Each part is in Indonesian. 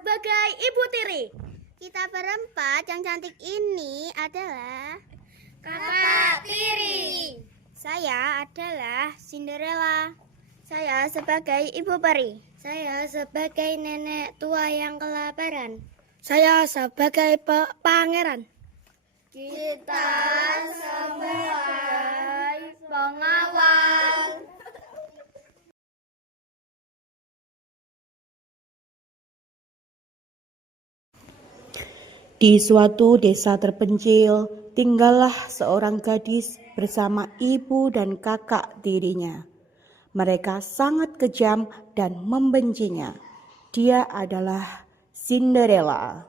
sebagai ibu tiri. Kita berempat yang cantik ini adalah Kakak tiri. saya adalah Cinderella. Saya sebagai ibu peri. Saya sebagai nenek tua yang kelaparan. Saya sebagai pangeran. Kita sebagai pengawal. Di suatu desa terpencil, tinggallah seorang gadis bersama ibu dan kakak tirinya. Mereka sangat kejam dan membencinya. Dia adalah Cinderella.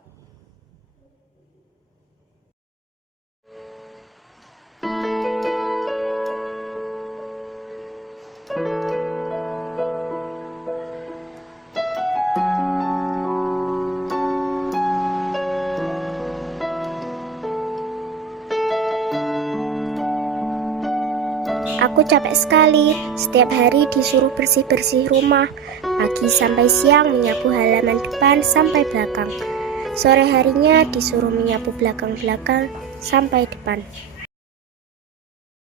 Aku capek sekali, setiap hari disuruh bersih-bersih rumah, pagi sampai siang menyapu halaman depan sampai belakang. Sore harinya disuruh menyapu belakang-belakang sampai depan.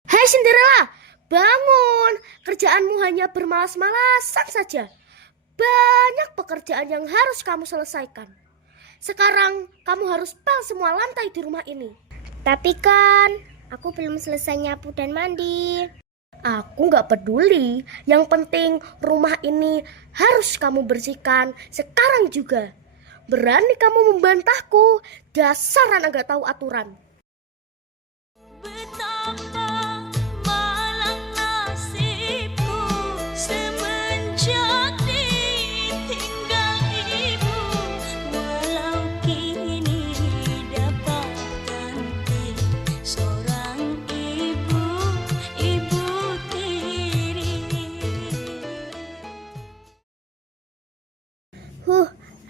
Hei Cinderella, bangun. Kerjaanmu hanya bermalas-malasan saja. Banyak pekerjaan yang harus kamu selesaikan. Sekarang kamu harus pel semua lantai di rumah ini. Tapi kan, aku belum selesai nyapu dan mandi. Aku gak peduli, yang penting rumah ini harus kamu bersihkan sekarang juga. Berani kamu membantahku, dasar anak gak tahu aturan. Betapa malang nasibku semenjak ditinggal ibu, walau kini dapat ganti seorang ibu tiri.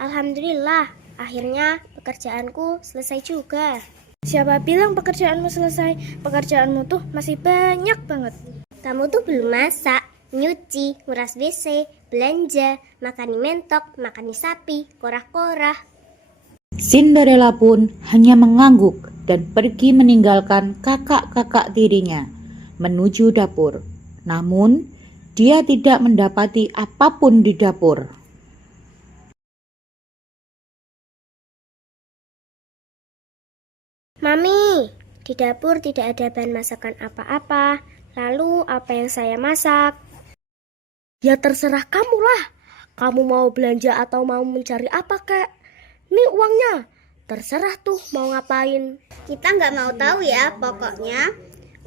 Alhamdulillah, akhirnya pekerjaanku selesai juga. Siapa bilang pekerjaanmu selesai? Pekerjaanmu tuh masih banyak banget. Kamu tuh belum masak, nyuci, nguras WC, belanja, makani mentok, makani sapi, korah-korah. Cinderella pun hanya mengangguk dan pergi meninggalkan kakak-kakak tirinya menuju dapur. Namun, dia tidak mendapati apapun di dapur. Mami, di dapur tidak ada bahan masakan apa-apa. Lalu apa yang saya masak? Ya terserah kamu lah. Kamu mau belanja atau mau mencari apa kek? Nih uangnya. Terserah tuh mau ngapain. Kita nggak mau tahu ya, pokoknya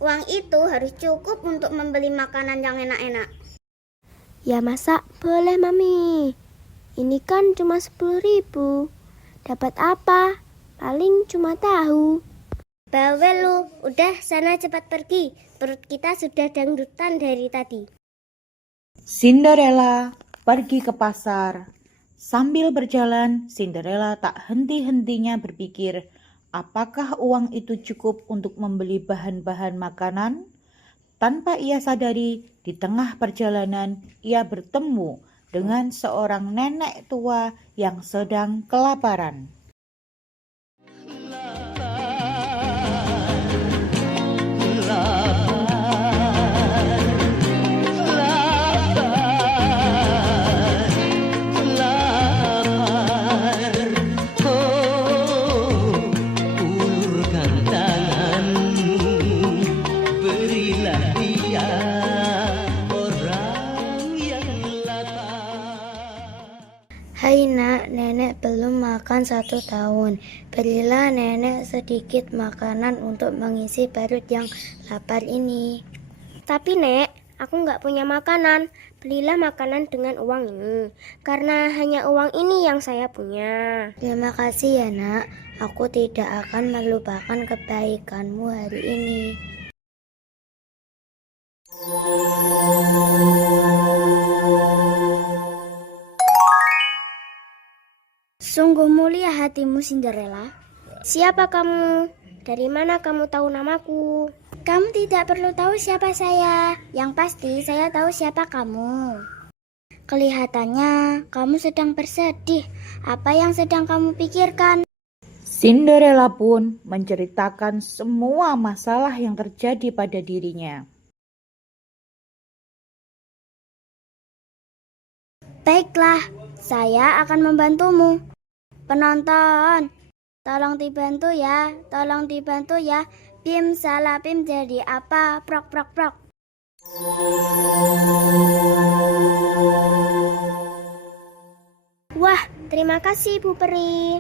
uang itu harus cukup untuk membeli makanan yang enak-enak. Ya masa boleh Mami. Ini kan cuma 10.000. Dapat apa? Paling cuma tahu. Bawel lu, udah sana cepat pergi. Perut kita sudah dangdutan dari tadi. Cinderella pergi ke pasar. Sambil berjalan, Cinderella tak henti-hentinya berpikir, apakah uang itu cukup untuk membeli bahan-bahan makanan? Tanpa ia sadari, di tengah perjalanan ia bertemu dengan seorang nenek tua yang sedang kelaparan. Hai nak, nenek belum makan 1 tahun. Berilah nenek sedikit makanan untuk mengisi perut yang lapar ini. Tapi nek, aku nggak punya makanan. Belilah makanan dengan uang ini. Karena hanya uang ini yang saya punya. Terima kasih ya nak. Aku tidak akan melupakan kebaikanmu hari ini. Sungguh mulia hatimu Cinderella. Siapa kamu? Dari mana kamu tahu namaku? Kamu tidak perlu tahu siapa saya. Yang pasti saya tahu siapa kamu. Kelihatannya kamu sedang bersedih. Apa yang sedang kamu pikirkan? Cinderella pun menceritakan semua masalah yang terjadi pada dirinya. Baiklah, saya akan membantumu. Penonton, tolong dibantu ya. Bim salah bim jadi apa? Prok prok prok. Wah, terima kasih Bu Peri.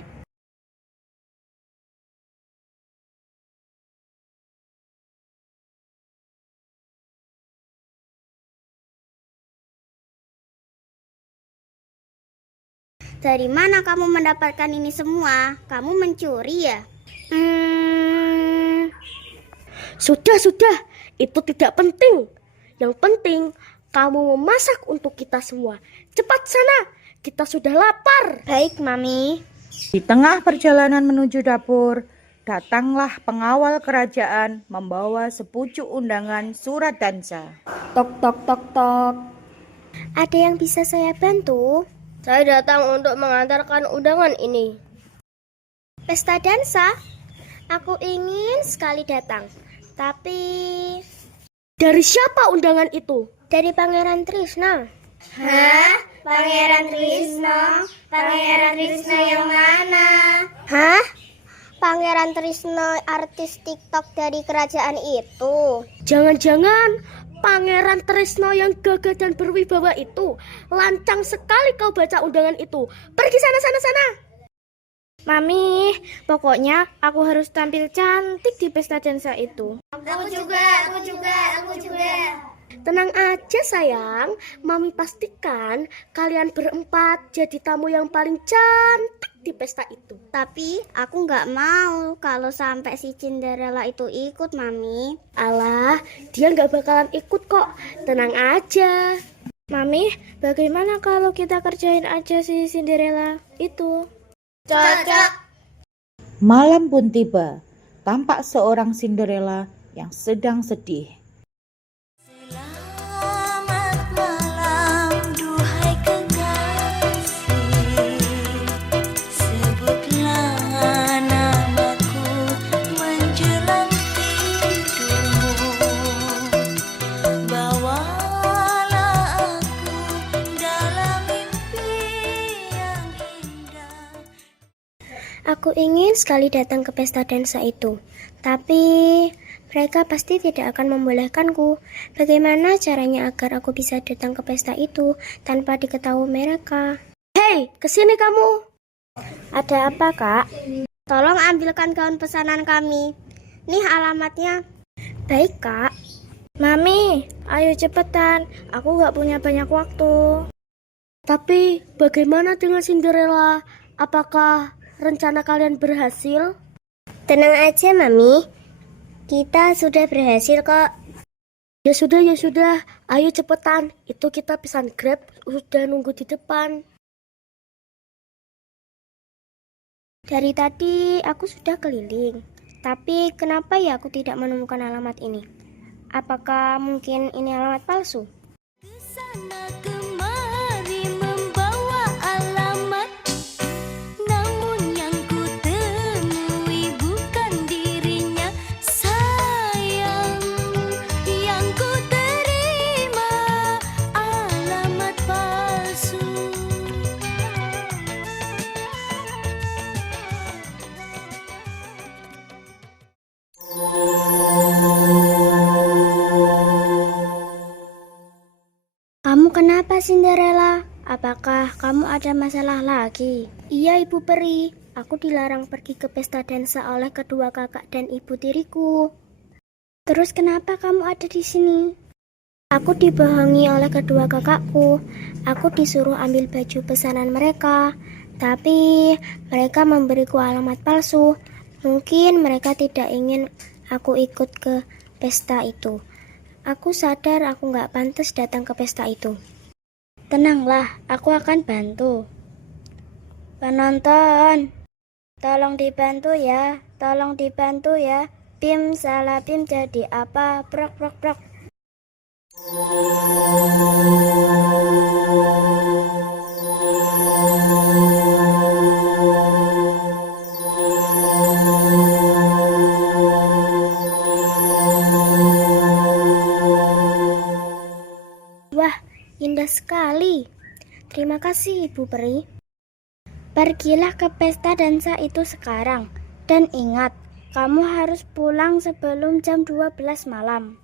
Dari mana kamu mendapatkan ini semua? Kamu mencuri ya? Sudah, itu tidak penting. Yang penting kamu memasak untuk kita semua. Cepat sana, kita sudah lapar. Baik, Mami. Di tengah perjalanan menuju dapur, datanglah pengawal kerajaan membawa sepucuk undangan surat dansa. Tok tok tok tok. Ada yang bisa saya bantu? Saya datang untuk mengantarkan undangan ini. Pesta dansa? Aku ingin sekali datang. Tapi Dari siapa undangan itu? dari Pangeran Trisna. Hah? Pangeran Trisna? Pangeran Trisna yang mana? Hah? Pangeran Trisna artis TikTok dari kerajaan itu. Jangan-jangan Pangeran Trisno yang gagah dan berwibawa itu. Lancang sekali kau baca undangan itu. Pergi sana. Mami, pokoknya aku harus tampil cantik di pesta dansa itu. Aku juga. Tenang aja sayang, Mami pastikan kalian berempat jadi tamu yang paling cantik di pesta itu. Tapi aku nggak mau kalau sampai si Cinderella itu ikut, Mami. Alah, dia nggak bakalan ikut kok. Tenang aja. Mami, bagaimana kalau kita kerjain aja si Cinderella itu? Cocok. Malam pun tiba, tampak seorang Cinderella yang sedang sedih. Selamat malam, duhai kekasih. Sebutlah namaku menjelang tidurmu. Bawalah aku dalam mimpi yang indah. Aku ingin sekali datang ke pesta dansa itu. Tapi mereka pasti tidak akan membolehkanku. Bagaimana caranya agar aku bisa datang ke pesta itu tanpa diketahui mereka? Hei, kesini kamu. Ada apa, Kak? Tolong ambilkan gaun pesanan kami. Nih alamatnya. Baik, Kak. Mami, ayo cepetan. Aku gak punya banyak waktu. Tapi bagaimana dengan Cinderella? Apakah rencana kalian berhasil? Tenang aja, Mami. Kita sudah berhasil kok. Ya sudah. Ayo cepetan. Itu kita pesan Grab udah nunggu di depan. Dari tadi aku sudah keliling. Tapi kenapa ya aku tidak menemukan alamat ini? Apakah mungkin ini alamat palsu? Kesana kemari membawa alamat, namun yang ku temui bukan dirinya. Sayang, yang ku terima alamat palsu. Kamu kenapa, Cinderella? Apakah kamu ada masalah lagi? Iya, Ibu Peri. Aku dilarang pergi ke pesta dansa oleh kedua kakak dan ibu tiriku. Terus kenapa kamu ada di sini? Aku dibohongi oleh kedua kakakku. Aku disuruh ambil baju pesanan mereka. Tapi mereka memberiku alamat palsu. Mungkin mereka tidak ingin aku ikut ke pesta itu. Aku sadar aku nggak pantas datang ke pesta itu. Tenanglah, aku akan bantu. Penonton, tolong dibantu ya. Bim salah bim jadi apa? Prok prok prok. kasih, Ibu Peri. Pergilah ke pesta dansa itu sekarang. Dan ingat, kamu harus pulang sebelum jam 12 malam.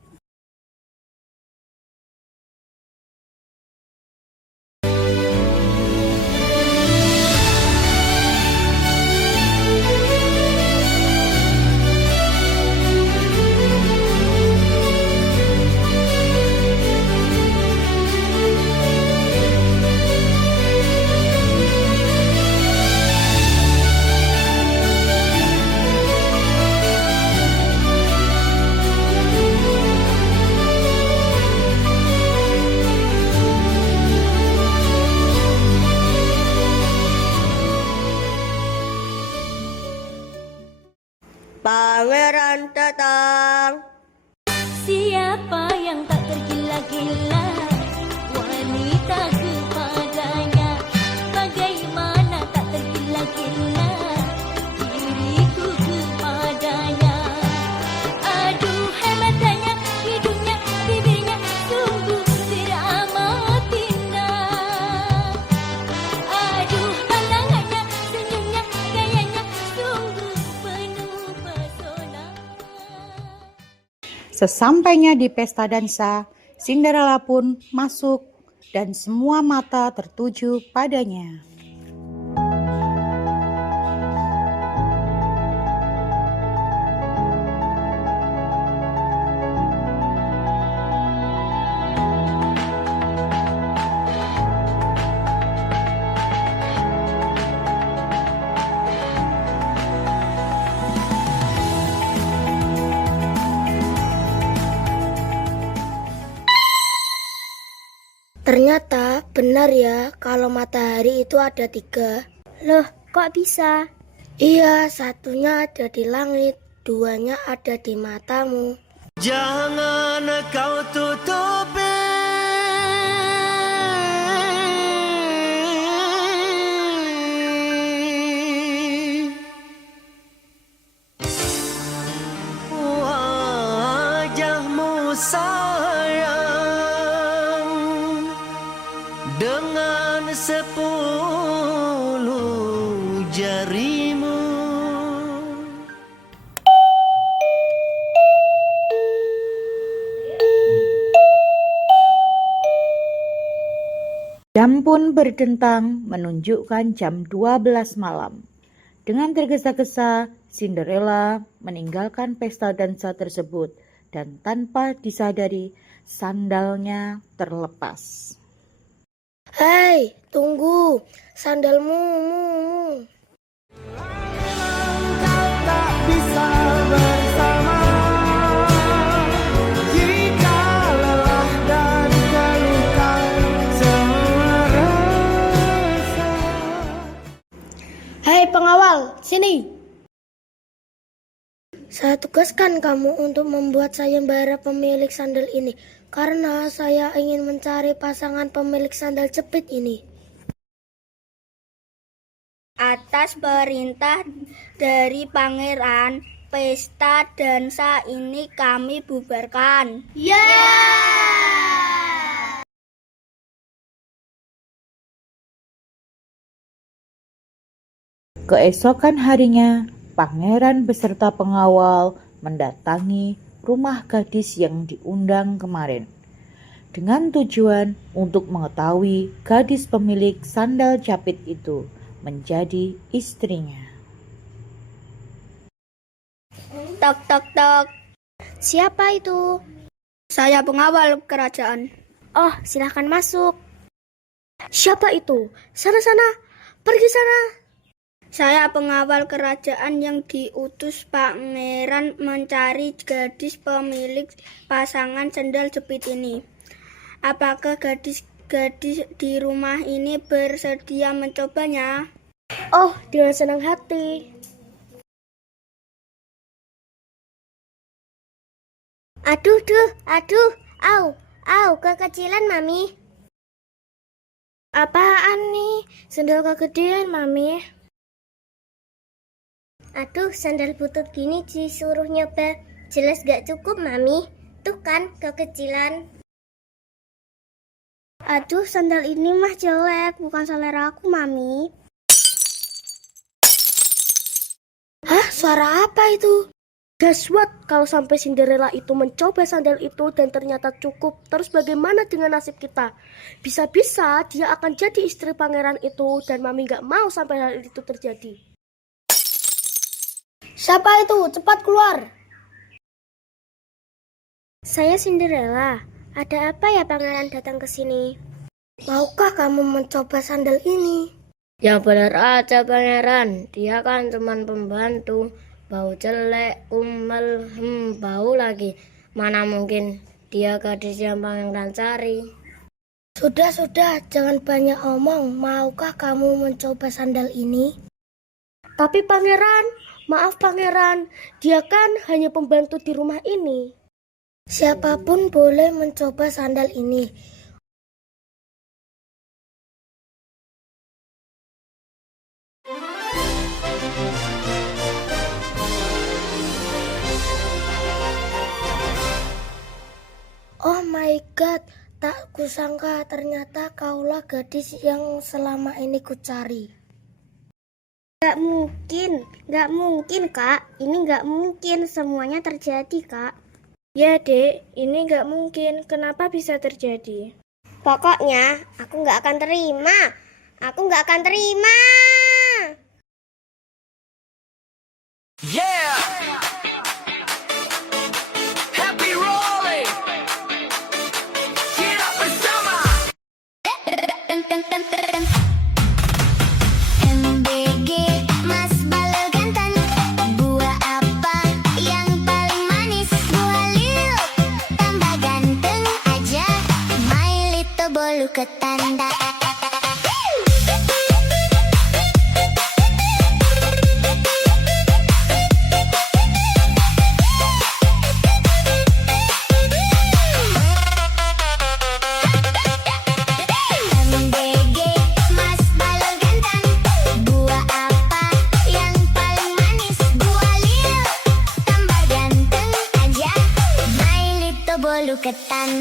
Pangeran datang. Siapa yang tak tergila-gila wanita kepadanya? Bagaimana tak tergila-gila diriku kepadanya? Aduh, hematnya, hidungnya, bibirnya sungguh teramat indah. Aduh, pandangannya, senyumnya, gayanya sungguh penuh pesona. Sesampainya di pesta dansa, Cinderella pun masuk dan semua mata tertuju padanya. Ternyata benar ya kalau matahari itu ada 3. Loh, kok bisa? Iya, satunya ada di langit, 2-nya ada di matamu. Jangan kau tutupi wajahmu sayang dengan 10 jarimu. Jam pun berdentang menunjukkan jam 12 malam. Dengan tergesa-gesa, Cinderella meninggalkan pesta dansa tersebut dan tanpa disadari sandalnya terlepas. Hei, tunggu, sandalmu. Tak bisa bersama jika lelah dan gelukan semua rasa. Hai pengawal, sini. Saya tugaskan kamu untuk membuat sayembara pemilik sandal ini karena saya ingin mencari pasangan pemilik sandal jepit ini. Atas perintah dari pangeran, pesta dansa ini kami bubarkan. Keesokan harinya, pangeran beserta pengawal mendatangi rumah gadis yang diundang kemarin dengan tujuan untuk mengetahui gadis pemilik sandal jepit itu menjadi istrinya. Tok tok tok. Siapa itu? Saya pengawal kerajaan. Oh, silahkan masuk. Siapa itu? Sana-sana, pergi sana. Saya pengawal kerajaan yang diutus pangeran mencari gadis pemilik pasangan sandal jepit ini. Apakah gadis-gadis di rumah ini bersedia mencobanya? Oh, dengan senang hati. Aduh, au, kekecilan mami. Apaan nih? Sendal kegedean, Mami. Aduh, sandal butut gini disuruh nyoba. Jelas gak cukup, Mami. Tuh kan, kekecilan. Aduh, sandal ini mah jelek, bukan selera aku, Mami. Hah, suara apa itu? Guess what? Kalau sampai Cinderella itu mencoba sandal itu dan ternyata cukup, terus bagaimana dengan nasib kita? Bisa-bisa dia akan jadi istri pangeran itu dan Mami gak mau sampai hal itu terjadi. Siapa itu? Cepat keluar. Saya Cinderella. Ada apa ya pangeran datang ke sini? Maukah kamu mencoba sandal ini? Ya benar aja pangeran, dia kan cuman pembantu. Bau jelek, kumel, bau lagi. Mana mungkin dia gadis yang pangeran cari. Sudah, jangan banyak omong. Maukah kamu mencoba sandal ini? Tapi pangeran, maaf pangeran, dia kan hanya pembantu di rumah ini. Siapapun boleh mencoba sandal ini. Oh my god, tak kusangka ternyata kaulah gadis yang selama ini kucari. Gak mungkin kak. Ini gak mungkin, semuanya terjadi kak. Ya dek, ini nggak mungkin. Kenapa bisa terjadi? Pokoknya aku gak akan terima. Aku gak akan terima. Yeah! Happy rolling! Get up bersama! MBG Mas Balel Ganteng. Buah apa yang paling manis? Buah Lilo, tambah ganteng aja. My little bolu ketanda. MBG Mas Balel Ganteng. Buah apa yang paling manis? Buah Lilo, tambah ganteng aja. My little bolu ketan.